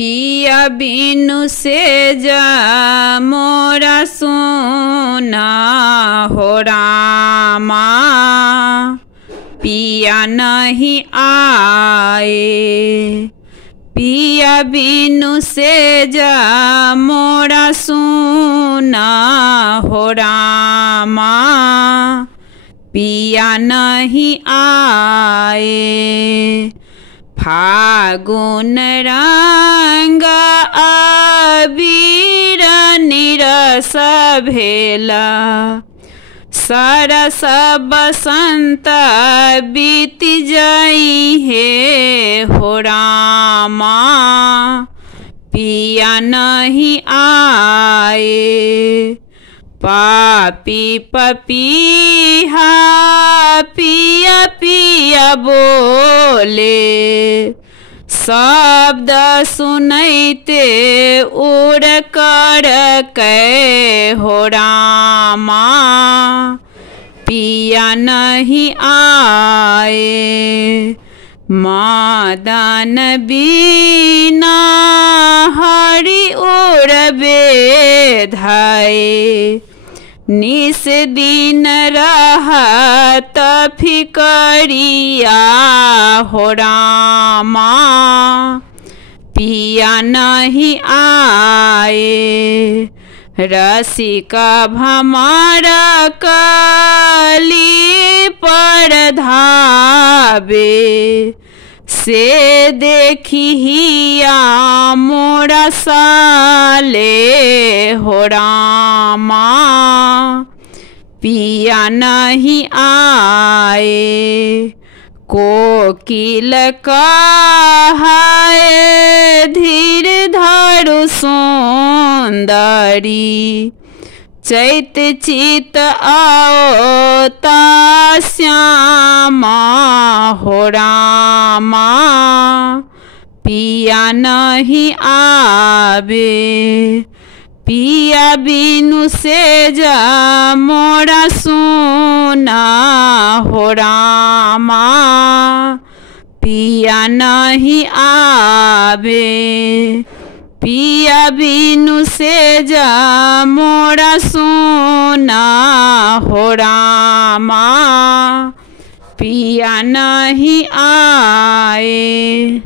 पिया बिनु से जा मोरा सोना हो रामा, पिया नहीं आए। पिया बिनु से जा मोरा सोना हो रामा, पिया नहीं आए। फागुन रंग अबीर निरस भेला, सरस बसंत बीत जाई है हो रामा, पिया नहीं आए। पापी पपीहा पिया पिया बोले, शब्द सुनैते उड़ कर कै हो रामा, पिया नहीं आए। मदन बीना हरि उड़बे धाये, निस दिन रहत फिकरिया हो रामा, पिया नहीं आए। रसिका भमर कली पर धावे, से देखिया मोरा साले हो रामा, पिया नहीं आए। कोकिल कहाए धीर धरु सुंदरी, चैत चित आओ ता श्यामा हो रामा, पिया नहीं आवे। पिया बिनु से जा मोरा सोना हो रामा, पिया नहीं आवे। पिया बिनु से जा मोरा सोना हो रामा, पिया नहीं आए।